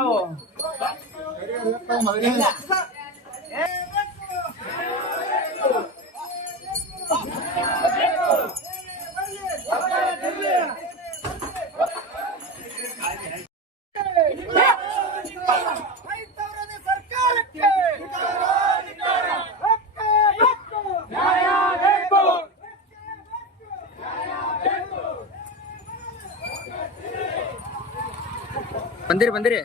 ನಾವು ಬಂದಿರಿ ಬಂದಿರಿ.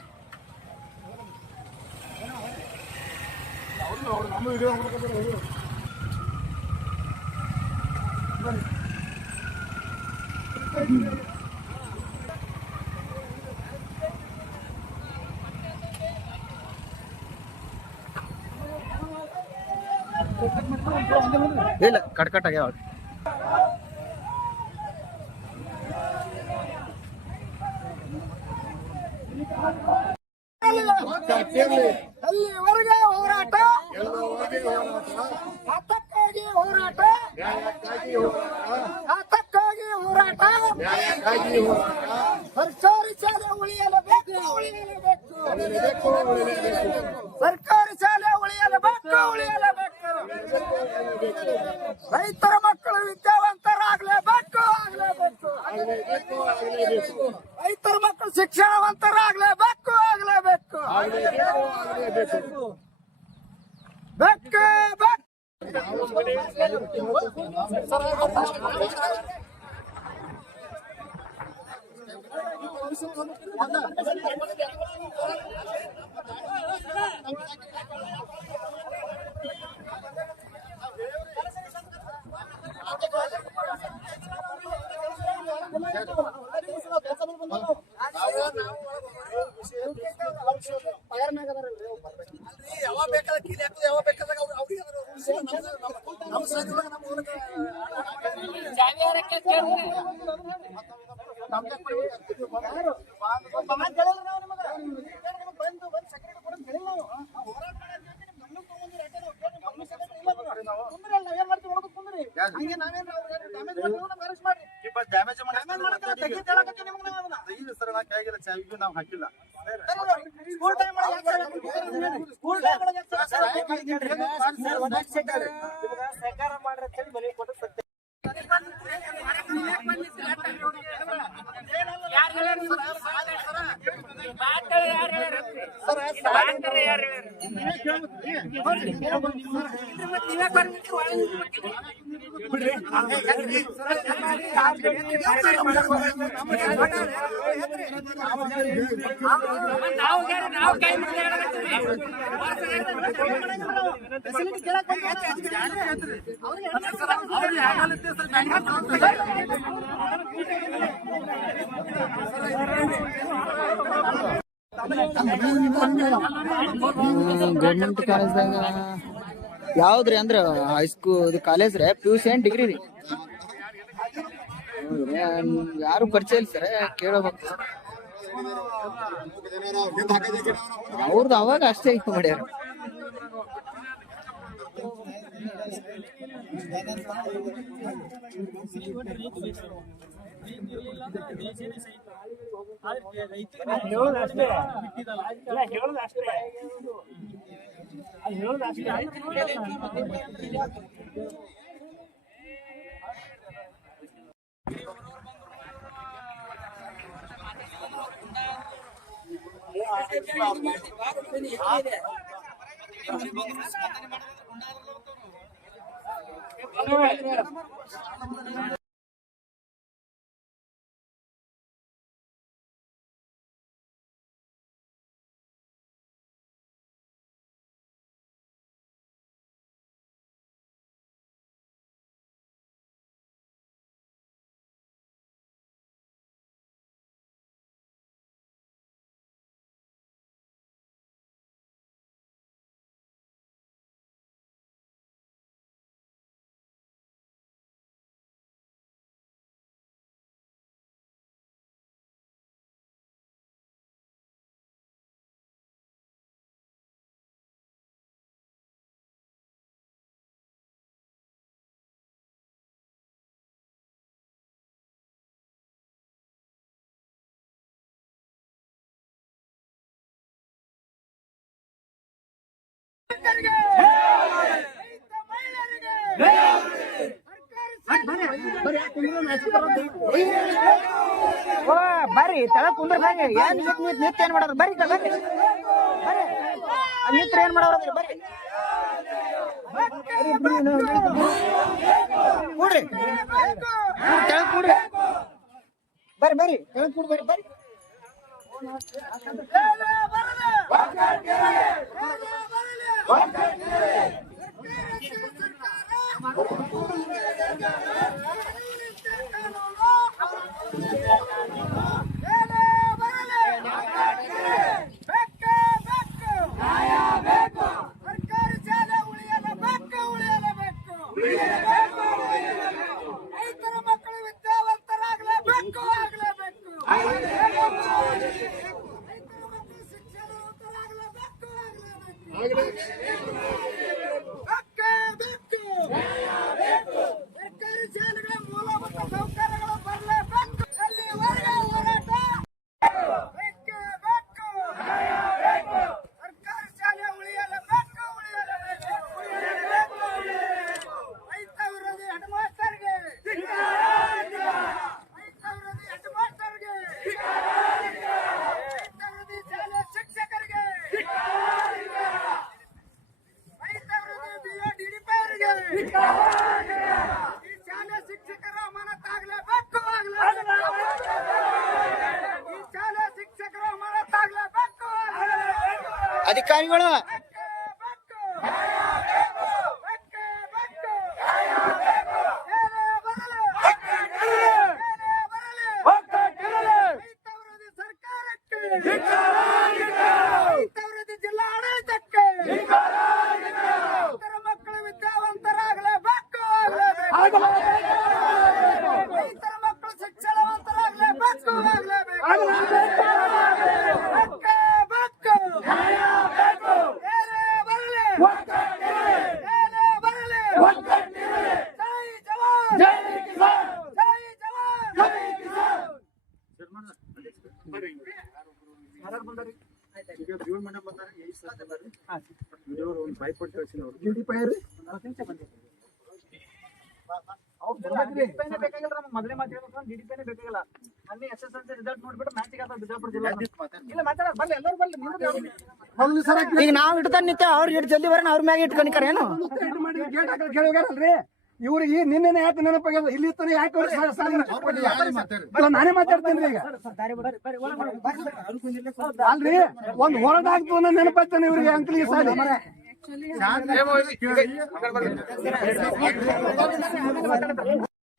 ये कट कट आ गया ¡Ahí está, ಯಾವಾಗ ಬೇಕಾದ ಕೀಲಿ ಹಾಕೋದು ಯಾವಾಗ ಬೇಕಾದಾಗ ಅವ್ರು ಅವ್ರಿಗೆ ನಮ್ಮ ಸೈಡ್ ನಮ್ಮ ಊರಿಗೆ ನಾವು ಹಾಕಿಲ್ಲ. ಸಹಕಾರ ಮಾಡ್ರಿ ಬಲಿ ಕೊಟ್ಟು ನೀವೇ ಗೌರ್ಮೆಂಟ್ ಕಾಲೇಜ್ದಾಗ ಯಾವ್ದ್ರಿ ಅಂದ್ರ ಹೈಸ್ಕೂಲ್ ಕಾಲೇಜ್ ರೀ? ಪಿ ಯು ಸಿ ಏನ್ ಡಿಗ್ರಿ ರೀ? ಯಾರು ಪರಿಚಯ ಇಲ್ಲ ಸರ್ ಕೇಳಬೇಕು ಅವ್ರದ್ದು ಅವಾಗ ಅಷ್ಟೇ ಇತ್ತು ಮಾಡ್ಯಾರ. ಇಲ್ಲ ಹೇಳೋದು ಅಷ್ಟೇ ಅದು ಹೇಳೋದು ಅಷ್ಟೇ. ಬರ್ರಿ ತಳ ಕುಂದ್ರ ಬರ್ರಿ ಏನ್ ನಿತ್ ನಿತ್ ನಿತ್ ಏನ್ ಮಾಡೋದು ಬರ್ರಿ ಬರ್ರಿ ಬರ್ರಿ ನಿತ್ರ ಏನ್ ಮಾಡೋದ್ರಿ ಬರ್ರಿ ಕೂಡ್ರಿ ತೆಳ ಕೂಡ್ರಿ ಬರ್ರಿ ಬರ್ರಿ ತೆಳ ಕೂಡ್ ಬರ್ರಿ ಬರ್ರಿ ಸರ್ಕಾರಿ ಅಧಿಕಾರಿಗಳು ಜಿಲ್ಲಾ ಆಡಳಿತಕ್ಕೆ ರೈತರ ಮಕ್ಕಳು ವಿದ್ಯಾವಂತರಾಗಲೇಬೇಕು ರೈತರ ಮಕ್ಕಳು ಶಿಕ್ಷಣವಂತರಾಗಲೇಬೇಕು ಆಗಲೇಬೇಕು ಏನೇ ಬರಲಿ ಏನೇ ಬರಲಿ ಜೈ ಜವಾನ್ ಜೈ ಜವಾನ್ ಈಗ ದೇವ್ರ ಮನೆ ಬಂದಾಗ ಏಳು ಸರ್ ಎಲ್ಲರೂ ವಿಡಿಯೋ ಒಂದು ಬೈಕ್ ಕೊಟ್ಟು ಕಳ್ಸಿನ ಅವ್ರು ಮೊದಲೇ ಮಾತಾಡ್ತಾರೆ ಡಿಡಿಪಿನೇ ಬೇಕಾಗಿಲ್ಲ ಅಲ್ಲಿ ಎಸ್ ಎಲ್ ನೋಡ್ಬಿಟ್ಟು ಮ್ಯಾಚಿಗೆ ಆತ ಬಿಜಾಪುರ ಜಿಲ್ಲೆ ಇಲ್ಲ ಮಾತಾಡ ಎಲ್ಲರೂ ಬರ್ಲಿ ಮೊದಲು ಸರ ಈಗ ನಾವು ಇಟ್ಕೊಂಡ್ ನಿಂತೆ ಅವ್ರು ಜಲ್ದಿ ಬರೋಣ ಅವ್ರ ಮ್ಯಾಗ ಇಟ್ಕೊಂಡಿಕಾರ ಏನು ಇವ್ರಿಗೆ ನಿನ್ನೆ ಯಾಕೆ ನೆನಪಾಗ್ಯದ? ಇಲ್ಲಿ ತನ ಯಾಕೆ ಅಲ್ಲ, ನಾನೇ ಮಾತಾಡ್ತೇನೆ ಈಗ. ಅಲ್ರಿ ಒಂದ್ ಹೋರಾಟ ಹಾಕ್ತು ನೆನಪಾಗ್ತಾನೆ ಇವ್ರಿಗೆ ಅಂಕಲಿಗೆ ಸಾಲ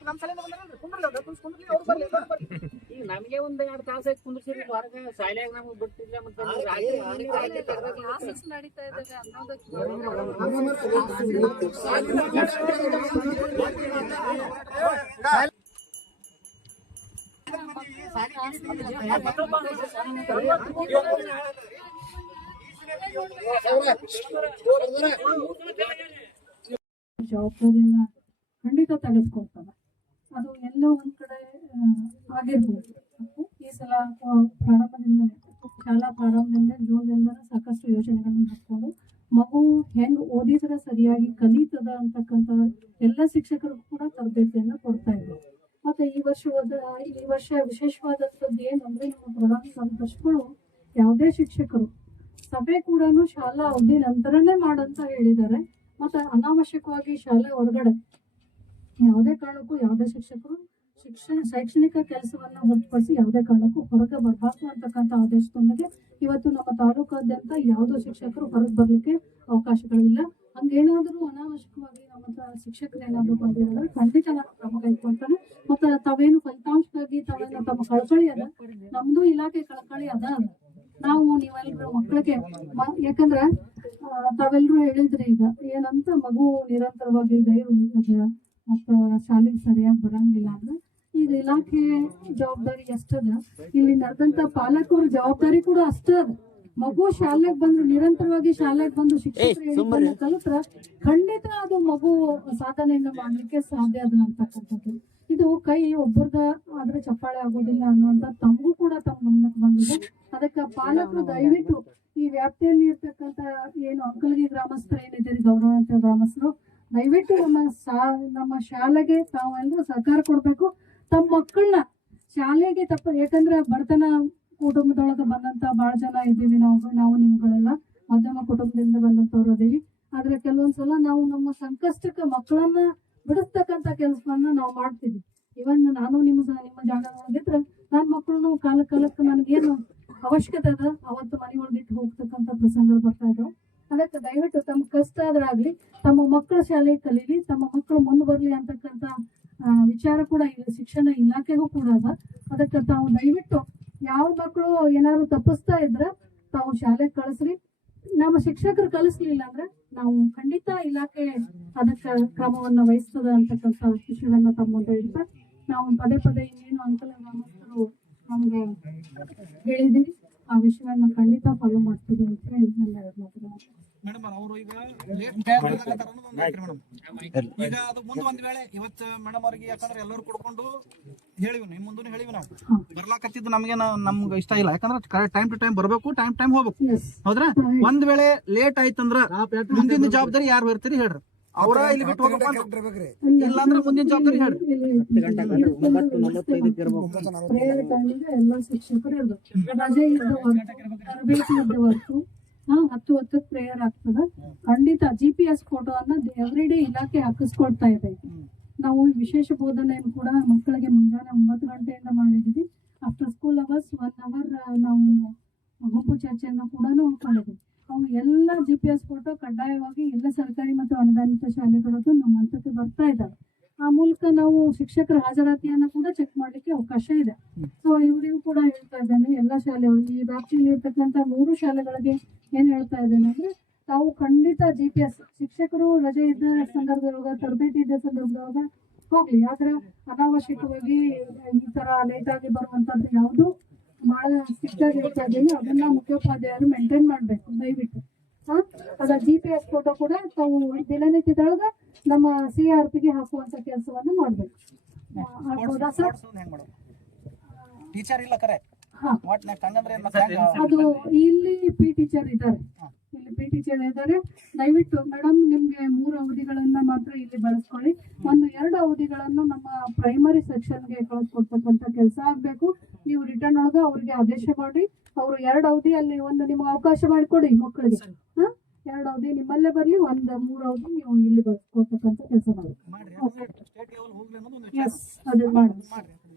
ನಮ್ಮ ಸಲಿಂದ ನಮಗೆ ಒಂದ್ ಎರಡು ತಾಸ ಆಯ್ತು ಕುಂದ್ರಿಸಿರಿ ಹೊರಗೆ ಶಾಲ್ಯಾಗ ನಮಗೆ ಬಿಟ್ಟಿಲ್ಲ ಮತ್ತೆ ಜವಾಬ್ದಾರಿಯನ್ನ ಖಂಡಿತ ತೆಗೆದುಕೊಳ್ತವೆ. ಅದು ಎಲ್ಲೋ ಒಂದ್ ಕಡೆ ಆಗಿರ್ಬೋದು. ಈ ಸಲ ಪ್ರಾರಂಭದಿಂದ ಶಾಲಾ ಪ್ರಾರಂಭದಿಂದ ಜೂನ್ದಿಂದ ಸಾಕಷ್ಟು ಯೋಜನೆಗಳನ್ನು ಹಾಕ್ಕೊಂಡು ಮಗು ಹೆಂಗ್ ಓದಿದ್ರೆ ಸರಿಯಾಗಿ ಕಲಿತದ ಅಂತಕ್ಕಂಥ ಎಲ್ಲ ಶಿಕ್ಷಕರು ಕೂಡ ತರಬೇತಿಯನ್ನ ಕೊಡ್ತಾ ಇದ್ರು ಮತ್ತೆ ಈ ವರ್ಷವಾದ, ಈ ವರ್ಷ ವಿಶೇಷವಾದಂಥದ್ದು ಏನಂದ್ರೆ ನಮ್ಮ ಪ್ರಧಾನ ಸಂತರ್ಶಗಳು ಯಾವುದೇ ಶಿಕ್ಷಕರು, ಸಭೆ ಕೂಡ ಶಾಲಾ ಅವಧಿ ನಂತರನೇ ಮಾಡಂತ ಹೇಳಿದ್ದಾರೆ ಮತ್ತೆ ಅನಾವಶ್ಯಕವಾಗಿ ಶಾಲೆ ಹೊರಗಡೆ ಯಾವುದೇ ಕಾರಣಕ್ಕೂ ಯಾವುದೇ ಶಿಕ್ಷಕರು ಶಿಕ್ಷಣ, ಶೈಕ್ಷಣಿಕ ಕೆಲಸವನ್ನು ಹೊರತುಪಡಿಸಿ ಯಾವುದೇ ಕಾರಣಕ್ಕೂ ಹೊರಗೆ ಬರಬಾರ್ದು ಅಂತಕ್ಕಂಥ ಆದೇಶದೊಂದಿಗೆ ಇವತ್ತು ನಮ್ಮ ತಾಲೂಕಾದ್ಯಂತ ಯಾವುದೋ ಶಿಕ್ಷಕರು ಹೊರಗೆ ಬರಲಿಕ್ಕೆ ಅವಕಾಶಗಳಿಲ್ಲ. ಹಂಗೇನಾದರೂ ಅನಾವಶ್ಯಕವಾಗಿ ನಮ್ಮ ಶಿಕ್ಷಕರು ಏನಾದರೂ ಬಂದಿರೋದ್ರೆ ಖಂಡಿತ ನಾನು ಕ್ರಮ ಕೈಗೊಳ್ತಾನೆ. ಮತ್ತೆ ತಾವೇನು ಫಲಿತಾಂಶಕ್ಕಾಗಿ ತಾವೇನು ತಮ್ಮ ಕಳಕಳಿ ಅದ? ನಮ್ದು ಇಲಾಖೆ ಕಳಕಳಿ ಅದ. ನಾವು ನೀವೆಲ್ಲರೂ ಮಕ್ಕಳಿಗೆ ಯಾಕಂದ್ರೆ ತಾವೆಲ್ಲರೂ ಹೇಳಿದ್ರಿ ಈಗ, ಏನಂತ ಮಗು ನಿರಂತರವಾಗಿ ದೈವ ಉಳಿತದ ಶಾಲೆಗೆ ಸರಿಯಾಗಿ ಬರಂಗಿಲ್ಲ ಅಂದ್ರೆ ಈಗ ಇಲಾಖೆ ಜವಾಬ್ದಾರಿ ಎಷ್ಟದ ಇಲ್ಲಿ ನಡೆದಂತ ಪಾಲಕರ ಜವಾಬ್ದಾರಿ ಕೂಡ ಅಷ್ಟೇ ಅದ. ಮಗು ಶಾಲೆಗೆ ಬಂದು ನಿರಂತರವಾಗಿ ಶಾಲೆಗೆ ಬಂದು ಶಿಕ್ಷಕರು ಕಲಿತ್ರ ಖಂಡಿತ ಅದು ಮಗು ಸಾಧನೆಯನ್ನು ಮಾಡ್ಲಿಕ್ಕೆ ಸಾಧ್ಯ ಅದ ಅಂತಕ್ಕಂಥದ್ದು. ಇದು ಕೈ ಒಬ್ಬರ್ದ ಆದ್ರೆ ಚಪ್ಪಾಳೆ ಆಗೋದಿಲ್ಲ ಅನ್ನುವಂತ ತಮಗೂ ಕೂಡ ತಮ್ಮ ಗಮನಕ್ಕೆ ಬಂದಿದೆ. ಅದಕ್ಕೆ ಪಾಲಕರು ದಯವಿಟ್ಟು ಈ ವ್ಯಾಪ್ತಿಯಲ್ಲಿ ಇರ್ತಕ್ಕಂತ ಏನು ಅಂಕಲಗಿ ಗ್ರಾಮಸ್ಥರು ಏನಿದ್ದೀರಿ ಗೌರವಾಂತ ಗ್ರಾಮಸ್ಥರು ದಯವಿಟ್ಟು ನಮ್ಮ ಸಾ ನಮ್ಮ ಶಾಲೆಗೆ ತಾವೆಲ್ಲರೂ ಸಹಕಾರ ಕೊಡ್ಬೇಕು. ತಮ್ಮ ಮಕ್ಕಳನ್ನ ಶಾಲೆಗೆ ತಪ್ಪ, ಯಾಕಂದ್ರೆ ಬಡತನ ಕುಟುಂಬದೊಳಗೆ ಬಂದಂತ ಬಹಳ ಜನ ಇದ್ದೀವಿ ನಾವು ನಾವು ನೀವುಗಳೆಲ್ಲ ಮಧ್ಯಮ ಕುಟುಂಬದಿಂದ ಬಂದಂತವ್ರು ಅದೀವಿ ಆದ್ರೆ ಕೆಲವೊಂದ್ಸಲ ನಾವು ನಮ್ಮ ಸಂಕಷ್ಟಕ್ಕೆ ಮಕ್ಕಳನ್ನ ಬಿಡಿಸ್ತಕ್ಕಂತ ಕೆಲಸವನ್ನ ನಾವು ಮಾಡ್ತೀವಿ. ಇವನ್ ನಾನು ನಿಮ್ಮ ನಿಮ್ಮ ಜಾಗದೊಳಗಿದ್ರೆ ನನ್ನ ಮಕ್ಕಳನ್ನು ಕಾಲ ಕಾಲಕ್ಕೆ ನನಗೇನು ಅವಶ್ಯಕತೆ ಅದ, ಅವತ್ತು ಮನೆ ಇಟ್ಟು ಹೋಗ್ತಕ್ಕಂಥ ಪ್ರಸಂಗಗಳು ಬರ್ತಾ ಇದಾವೆ. ಅದಕ್ಕೆ ದಯವಿಟ್ಟು ತಮ್ಮ ಕಷ್ಟ ಆದ್ರಾಗ್ಲಿ ತಮ್ಮ ಮಕ್ಕಳ ಶಾಲೆ ಕಲೀಲಿ, ತಮ್ಮ ಮಕ್ಕಳು ಮುಂದೆ ಬರಲಿ ಅಂತಕ್ಕಂಥ ವಿಚಾರ ಕೂಡ ಇಲ್ಲ ಶಿಕ್ಷಣ ಇಲಾಖೆಗೂ ಕೂಡ ಅದ ಅದಕ್ಕೆ ತಾವು ದಯವಿಟ್ಟು ಯಾವ ಮಕ್ಕಳು ಏನಾದ್ರು ತಪ್ಪಿಸ್ತಾ ಇದ್ರೆ ತಾವು ಶಾಲೆಗೆ ಕಳಿಸ್ರಿ. ನಮ್ಮ ಶಿಕ್ಷಕರು ಕಲಿಸ್ಲಿಲ್ಲ ಅಂದ್ರೆ ನಾವು ಖಂಡಿತ ಇಲಾಖೆ ಅದಕ್ಕೆ ಕ್ರಮವನ್ನ ವಹಿಸ್ತದೆ ಅಂತಕ್ಕಂಥ ವಿಷಯವನ್ನ ತಮ್ಮ ಮುಂದೆ ಇಡ್ತಾ ನಾವು ಪದೇ ಪದೇ ಇನ್ನೇನು ಅಂಕಲ ಗ್ರಾಮಸ್ಥರು ನಮ್ಗೆ ಹೇಳಿದೀವಿ. ಆ ವಿಷಯವನ್ನ ಖಂಡಿತ ಫಾಲೋ ಮಾಡ್ತೀವಿ ಅಂತ ಹೇಳಿ ನನ್ನ ಮಾತುಗಳು ಮೇಡಮ್ ಅವರು ಈಗ ಅದು ಮುಂದೆ ಒಂದ್ ವೇಳೆ ಇವತ್ತು ಮೇಡಮ್ ಅವ್ರಿಗೆ ಯಾಕಂದ್ರೆ ಎಲ್ಲರೂ ಕುಡ್ಕೊಂಡು ಹೇಳಿವಿ ನಿಮ್ ಮುಂದೂ ಹೇಳಿವಿ ನಾವು. ಬರ್ಲಾಕತ್ತಿದ್ದು ನಮ್ಗೆ ನಮ್ಗೆ ಇಷ್ಟ ಇಲ್ಲ. ಯಾಕಂದ್ರೆ ಟೈಮ್ ಟು ಟೈಮ್ ಬರ್ಬೇಕು ಟೈಮ್ ಟೈಮ್ ಹೋಗ್ಬೇಕು. ಹೌದ್ರ? ಒಂದ್ ವೇಳೆ ಲೇಟ್ ಆಯ್ತಂದ್ರ ಮುಂದಿನ ಜವಾಬ್ದಾರಿ ಯಾರು ಬರ್ತೀರಿ ಹೇಳ್ರಿ. ಅವರ ಇಲ್ಲಿ ಬಿಟ್ಟು. ಇಲ್ಲಾಂದ್ರೆ ಮುಂದಿನ ಜವಾಬ್ದಾರಿ ಹೇಳ್ರಿ. ಎಲ್ಲ ಶಿಕ್ಷಕರು ಇರ್ಬೇಕು. ರಜೆ ಇದ್ದವರ್ಗು ತರಬೇತಿ ಇದ್ದವರ್ಗು ಹಾ ಹತ್ತು ಹತ್ತಕ್ಕೆ ಪ್ರೇಯರ್ ಆಗ್ತದ. ಖಂಡಿತ ಜಿ ಪಿ ಎಸ್ ಫೋಟೋವನ್ನ ಎವ್ರಿ ಡೇ ಇಲಾಖೆ ಹಾಕಿಸ್ಕೊಡ್ತಾ ಇದೆ. ನಾವು ವಿಶೇಷ ಬೋಧನೆಯನ್ನು ಕೂಡ ಮಕ್ಕಳಿಗೆ ಮುಂಜಾನೆ ಒಂಬತ್ತು ಗಂಟೆಯಿಂದ ಮಾಡಿದ್ದೀವಿ. After school hours one hour ನಾವು ಗುಂಪು ಚರ್ಚೆಯನ್ನು ಕೂಡ ಮಾಡಿದ್ವಿ. ಅವು ಎಲ್ಲ ಜಿ ಪಿ ಎಸ್ ಫೋಟೋ ಕಡ್ಡಾಯವಾಗಿ ಎಲ್ಲ ಸರ್ಕಾರಿ ಮತ್ತು ಅನುದಾನಿತ ಶಾಲೆಗಳದ್ದು ನಮ್ಮ ಹಂತಕ್ಕೆ ಬರ್ತಾ ಇದ್ದಾವೆ ಆ ಮೂಲಕ ನಾವು ಶಿಕ್ಷಕರ ಹಾಜರಾತಿಯನ್ನ ಕೂಡ ಚೆಕ್ ಮಾಡಲಿಕ್ಕೆ ಅವಕಾಶ ಇದೆ. ಸೊ ಇವರಿಗೂ ಕೂಡ ಹೇಳ್ತಾ ಇದ್ದೇನೆ, ಎಲ್ಲ ಶಾಲೆಗಳು, ಈ ವ್ಯಾಪ್ತಿಯಲ್ಲಿ ಇರ್ತಕ್ಕಂಥ ಮೂರು ಶಾಲೆಗಳಿಗೆ ಏನು ಹೇಳ್ತಾ ಇದ್ದೇನೆ ಅಂದ್ರೆ, ತಾವು ಖಂಡಿತ ಜಿ ಪಿ ಎಸ್ ಶಿಕ್ಷಕರು ರಜೆ ಇದ್ದ ಸಂದರ್ಭದೊಳಗ, ತರಬೇತಿ ಇದ್ದ ಸಂದರ್ಭದೊಳಗ ಹೋಗ್ಲಿ. ಆದ್ರೆ ಅನಾವಶ್ಯಕವಾಗಿ ಈ ತರ ಲೇಟ್ ಆಗಿ ಬರುವಂತದ್ದು ಯಾವುದು ಬಹಳ ಆಗಿ ಹೇಳ್ತಾ ಇದ್ದೀನಿ. ಅದನ್ನ ಮುಖ್ಯೋಪಾಧ್ಯಾಯರು ಮೇಂಟೈನ್ ಮಾಡ್ಬೇಕು, ದಯವಿಟ್ಟು. ಹಾ? ಅದ ಜಿ ಪಿ ಎಸ್ ಫೋಟೋ ಕೂಡ ತಾವು ದಿನನಿತ್ಯದೊಳಗ ನಮ್ಮ ಸಿ ಆರ್ ಪಿಗೆ ಹಾಕುವಂತ ಕೆಲಸವನ್ನು ಮಾಡಬೇಕು. ಟೀಚರ್ ಇಲ್ಲ ಕರೆ. ಹಾ. ಒಟ್ನ್ಯಾಗ ಹಂಗಂದ್ರೆ ಏನ್ ಅದು ಇಲ್ಲಿ ಪಿ ಟೀಚರ್ ಇದ್ದಾರೆ. ಇಲ್ಲಿ ಪಿ ಟೀಚರ್ ಇದ್ದಾರೆ. ದಯವಿಟ್ಟು ಮೇಡಮ್ ನಿಮ್ಗೆ ಮೂರು ಅವಧಿಗಳನ್ನ ಮಾತ್ರ ಇಲ್ಲಿ ಬಳಸ್ಕೊಳ್ಳಿ. ಒಂದು ಎರಡು ಅವಧಿಗಳನ್ನು ನಮ್ಮ ಪ್ರೈಮರಿ ಸೆಕ್ಷನ್ಗೆ ಕಳಿಸ್ಕೊಡ್ತಕ್ಕಂಥ ಕೆಲಸ ಆಗ್ಬೇಕು. ನೀವು ರಿಟರ್ನ್ ಒಳಗೆ ಅವ್ರಿಗೆ ಆದೇಶ ಮಾಡಿ. ಅವರು ಎರಡು ಅವಧಿ ಅಲ್ಲಿ ಒಂದು ನಿಮ್ಗೆ ಅವಕಾಶ ಮಾಡಿಕೊಡಿ ಮಕ್ಕಳಿಗೆ. ಹಾ? ಎರಡು ಅವಧಿ ನಿಮ್ಮಲ್ಲೇ ಬರಲಿ ಒಂದು ಮೂರು ಅವಧಿ ನೀವು ಇಲ್ಲಿ ಬಳಸ್ಕೊಡ್ತಕ್ಕಂಥ ಕೆಲಸ ಮಾಡಿ ಸ್ಟೇಟ್ ಲೆವೆಲ್ ಹೋಗ್ಲಿ ಒಂದು ಎಸ್ ಅದೇ ಮಾಡಿ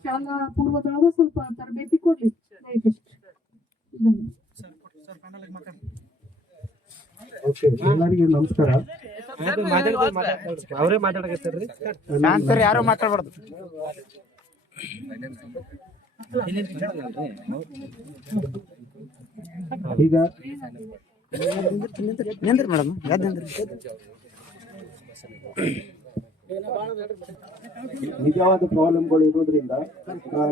ಶಾಲಾ ಪೂರ್ವದೊಳಗ ಸ್ವಲ್ಪ ತರಬೇತಿ ಕೊಡ್ಲಿ ದಯವಿಟ್ಟು ಎಲ್ಲರಿಗೂ ನಮಸ್ಕಾರ. ಅವರೇ ಮಾತಾಡಕತ್ತಾರ್ರಿ ಸರ್ ಯಾರು ಮಾತಾಡ್ಬಾರ್ದು? ಈಗ ನಿಜವಾದ ಪ್ರಾಬ್ಲಮ್ಗಳು ಇರೋದ್ರಿಂದ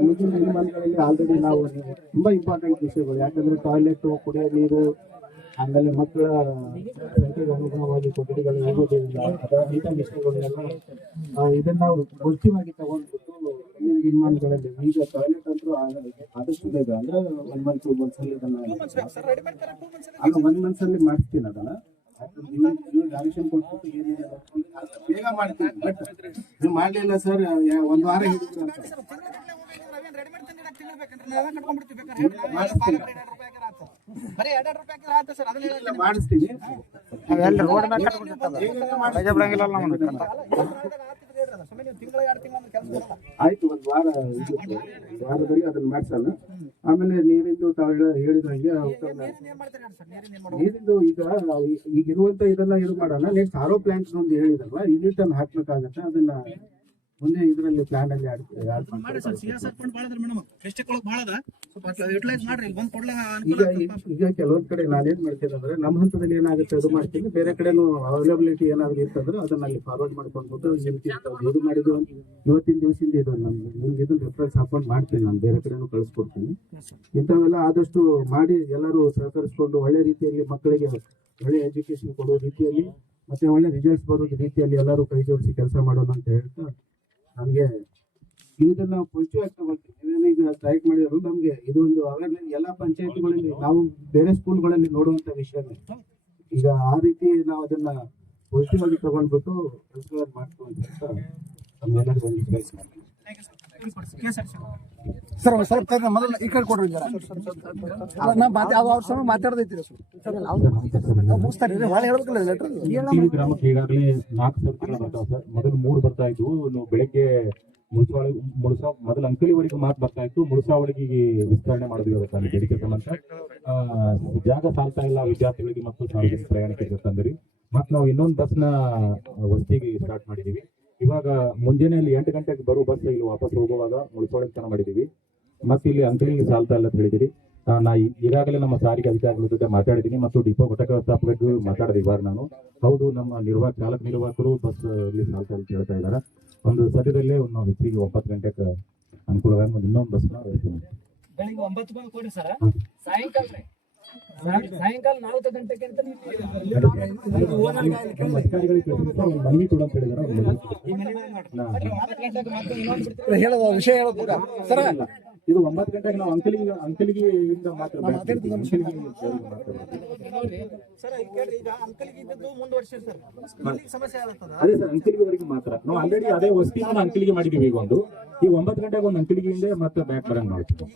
ಮುಂದಿನ ದಿನಮಾನಗಳಲ್ಲಿ ಆಲ್ರೆಡಿ ನಾವು ತುಂಬಾ ಇಂಪಾರ್ಟೆಂಟ್ ವಿಷಯಗಳು, ಯಾಕಂದ್ರೆ ಟಾಯ್ಲೆಟ್ ಕುಡಿಯೋ ನೀರು, ಆಮೇಲೆ ಮಕ್ಕಳ ಸಂಖ್ಯೆಗೆ ಅನುಗುಣವಾಗಿ ಕೊಠಡಿಗಳು ಅದರ ಇಂಥ ವಿಷಯಗಳನ್ನೆಲ್ಲ ಇದನ್ನ ನಾವು ಮುಖ್ಯವಾಗಿ ತಗೊಂಡ್ಬಿಟ್ಟು ಮುಂದಿನ ಮಂತ್ಗಳಲ್ಲಿ ಈಗ ಟಾಯ್ಲೆಟ್ ಅಂತೂ ಆದಷ್ಟು ಬೇಗ ಅಂದ್ರೆ ಒನ್ ಮಂತ್ ಟೂ ಮಂತ್ಸ್ ಅಲ್ಲಿ ಅದನ್ನ ಸರ್ ರೆಡಿ ಮಾಡ್ತಾರೆ ಟೂ ಮಂತ್ಸ್ ಅಲ್ಲ? ಒನ್ ಮಂತ್ಸ್ ಅಲ್ಲಿ ಮಾಡ್ತೀನಿ ಅದನ್ನ. ಡೈರೆಕ್ಷನ್ ಕೊಟ್ಬಿಟ್ಟು ಏನೇನು ಅದು ಬೇಗ ಮಾಡ್ತೀನಿ. ಬಟ್ ನೀವು ಮಾಡ್ಲಿಲ್ಲ ಸರ್ ಒಂದ್ ವಾರ ಮಾಡಿಸ್ತೀನಿ ಅಂತ. ಮಾಡಿಸ್ತೀನಿ. ಆಯ್ತು ಒಂದ್ ವಾರ ಇರುತ್ತೆ ವಾರದಲ್ಲಿ ಅದನ್ನ ಮಾಡ್ಸಲ್ಲ. ಆಮೇಲೆ ನೀರಿಂದು ತಾವು ಹೇಳಿದ ಮಾಡೋದು ನೀರಿಂದು ಈಗ ಈಗ ಇರುವಂತ ಇದೆಲ್ಲ ಇದು ಮಾಡಲ್ಲ ನೆಕ್ಸ್ಟ್ ಆರೋ ಪ್ಲಾಂಟ್ಸ್ ಒಂದು ಹೇಳಿದಲ್ವಾ? ಯೂನಿಟ್ ಅನ್ನು ಹಾಕ್ಬೇಕಾಗತ್ತೆ ಅದನ್ನ ಮುಂದೆ ಇದರಲ್ಲಿ ಪ್ಲಾನ್ ಅಲ್ಲಿ ಈಗ ಕೆಲವೊಂದ್ ಕಡೆ ನಾನೇನ್ ಮಾಡ್ತೀನಿ ಅಂದ್ರೆ ನಮ್ಮ ಹಂತದಲ್ಲಿ ಏನಾಗುತ್ತೆ ಅದು ಮಾಡ್ತೀನಿ ಬೇರೆ ಕಡೆನೂ ಅವೈಲಬಿಲಿಟಿ ಏನಾದ್ರು ಇತ್ತಂದ್ರೆ ಅದನ್ನ ಅಲ್ಲಿ ಫಾರ್ವರ್ಡ್ ಇಂಥದ್ದು ಇದು ಮಾಡಿದ್ರು ಇವತ್ತಿನ ದಿವಸದಿಂದ ಇದು ನಮ್ಗೆ ನಿಮ್ಗೆ ಇದನ್ನ ರೆಫರೆನ್ಸ್ ಹಾಕೊಂಡು ಮಾಡ್ತೀನಿ ನಾನು. ಬೇರೆ ಕಡೆನೂ ಕಳಿಸ್ಕೊಡ್ತೀನಿ. ಇಂಥವೆಲ್ಲ ಆದಷ್ಟು ಮಾಡಿ ಎಲ್ಲರೂ ಸಹಕರಿಸ್ಕೊಂಡು ಒಳ್ಳೆ ರೀತಿಯಲ್ಲಿ ಮಕ್ಕಳಿಗೆ ಒಳ್ಳೆ ಎಜುಕೇಶನ್ ಕೊಡೋ ರೀತಿಯಲ್ಲಿ ಮತ್ತೆ ಒಳ್ಳೆ ರಿಸಲ್ಟ್ಸ್ ಬರೋ ರೀತಿಯಲ್ಲಿ ಎಲ್ಲರೂ ಕೈ ಜೋಡಿಸಿ ಕೆಲಸ ಮಾಡೋಣ ಅಂತ ಹೇಳ್ತಾ ನಮಗೆ ಇದನ್ನ ಪಾಸಿಟಿವ್ ಆಗಿ ತಗೊಳ್ತೀವಿ. ನೀವೇನೀಗ ಸ್ಟ್ರೈಕ್ ಮಾಡಿದ್ರು ನಮ್ಗೆ ಇದೊಂದು ಅವೇರ್ನೆಸ್ ಎಲ್ಲಾ ಪಂಚಾಯತ್ಗಳಲ್ಲಿ ನಾವು ಬೇರೆ ಸ್ಕೂಲ್ಗಳಲ್ಲಿ ನೋಡುವಂತ ವಿಷಯನೇ. ಈಗ ಆ ರೀತಿ ನಾವು ಅದನ್ನ ಪಾಸಿಟಿವ್ ಆಗಿ ತಗೊಂಡ್ಬಿಟ್ಟು ಕೆಲಸಗಳನ್ನು ಮಾಡ್ತೀವಿ ಅಂತ ನಮ್ಗೆಲ್ಲರಿಗೂ ಒಂದು ಪ್ರಯತ್ನ ಸರ್ ಒಂದ್ ಸ್ವಲ್ಪ ಮೊದಲು ಈ ಕಡೆ ಕೊಡ್ರಿ ಸರ್ ಅಲ್ಲ, ನಾ ಮಾತಾ ಅವ್ರ ಅವ್ರ ಸಮ ಮಾತಾಡ್ದೈತಿ ಮುಗಿಸ್ತಾರೆ ಭಾಳ ಹೇಳ್ಬೇಕಲ್ಲ ಲೆಟರ್ ಗ್ರಾಮಕ್ಕೆ ಈಗಾಗಲೇ ನಾಲ್ಕು ಸರ್ತಿಗಳು ಬರ್ತಾವ ಸರ್ ಮೊದಲು ಮೂರು ಬರ್ತಾ ಇದ್ವು ನಾವು ಬೆಳಗ್ಗೆ ಮುಳುಸಾವಳಿ ಮುಳುಸಾ ಮೊದಲು ಅಂಕಲಿವರೆಗೂ ಮಾತು ಬರ್ತಾ ಇತ್ತು. ಮುಳುಸಾವಳಿಗೆ ವಿಸ್ತರಣೆ ಮಾಡಿದ್ವಿ ಅದಕ್ಕೆ ಅಲ್ಲಿ ಬೇಡಿಕೆ ಸಂಬಂಧ ಆ, ಜಾಗ ಸಾಲ್ತಾ ಇಲ್ಲ ವಿದ್ಯಾರ್ಥಿಗಳಿಗೆ ಮತ್ತು ಸಾರ್ವಜನಿಕ ಪ್ರಯಾಣಿಕರಿಗೆ ತಂದ್ರಿ. ಮತ್ತೆ ನಾವು ಇನ್ನೊಂದು ಬಸ್ನ ವಸ್ತಿಗೆ ಸ್ಟಾರ್ಟ್ ಮಾಡಿದೀವಿ. ಇವಾಗ ಮುಂಜಾನೆಯಲ್ಲಿ ಎಂಟು ಗಂಟೆಗೆ ಬರೋ ಬಸ್ ಇಲ್ಲಿ ವಾಪಸ್ ಹೋಗುವಾಗ ಮುಳಿಸೋಳಕ್ಕೆ ತನ ಮಾಡಿದೀವಿ ಮತ್ತೆ ಇಲ್ಲಿ ಅಂಕಲಿಗೆ ಸಾಲ್ತಾ ಇಲ್ಲ ಅಂತ ಹೇಳಿದಿರಿ ನಾ ಈಗಾಗಲೇ ನಮ್ಮ ಸಾರಿಗೆ ಅಧಿಕಾರಿಗಳ ಜೊತೆ ಮಾತಾಡಿದ್ದೀನಿ ಮತ್ತು ಡಿಪೋ ಘಟಕ ವ್ಯವಸ್ಥಾಪಕರಿಗೂ ಮಾತಾಡಿದೆ ಇವಾಗ ನಾನು. ಹೌದು ನಮ್ಮ ನಿರ್ವಾಹಕ ಚಾಲಕ ನಿರ್ವಾಹಕರು ಬಸ್ ಇಲ್ಲಿ ಸಾಲ್ತಾ ಅಂತ ಹೇಳ್ತಾ ಇದ್ದಾರೆ. ಒಂದು ಸದ್ಯದಲ್ಲೇ ಒಂದು ನಾವು ಹೆಚ್ಚಿಗೆ ಒಂಬತ್ತು ಗಂಟೆಗೆ ಅನುಕೂಲವಾಗಿ ಒಂದು ಇನ್ನೊಂದು ಬಸ್ನ ವ್ಯವಸ್ಥೆ ಮಾಡ್ತೀವಿ. ಬೆಳಿಗ್ಗೆ ಒಂಬತ್ತು ಬಂದು ಕೊಡಿ ಸರ್. ಸಾಯಂಕಾಲ ಸಾಯಂಕಾಲ ನಾಲ್ಕು ಗಂಟೆಗೆ ಅಂತ ಮನವಿ ಕೊಡು ಅಂತ ಹೇಳಿದಾರೆ ಹೇಳೋದು ವಿಷಯ ಹೇಳೋದು ಸರ್. ಇದು ಒಂಬತ್ತು ಗಂಟೆಗೆ ನಾವು ಅಂಕಲಿಗೆ ಅಂಕಲಿಗೆ ಇಂದ ಮಾತ್ರ ಅಂಕಲಿಗೆ ಸರ್ ಈಗ ಅಂಕಲ್ಗೆ ಇದ್ದದ್ದು ಮುಂದುವರ್ಸಿ ಸರ್. ಸಮಸ್ಯೆ ಆಗತ್ತದ? ಅದೇ ಸರ್ ಅಂಕಲಿಗೆವರೆಗೆ ಮಾತ್ರ. ನಾವು ಆಲ್ರೆಡಿ ಅದೇ ವಸ್ತಿನ ಅಂಕಲಿಗೆ ಮಾಡಿದೀವಿ ಈಗ ಒಂದು. ಈ ಒಂಬತ್ತು ಗಂಟೆಗೆ ಒಂದು ಅಂಕಲಿಗೆಯಿಂದ ಮತ್ತೆ ಬ್ಯಾಕ್ ಬರಂಗ್ ಮಾಡ್ತೀವಿ.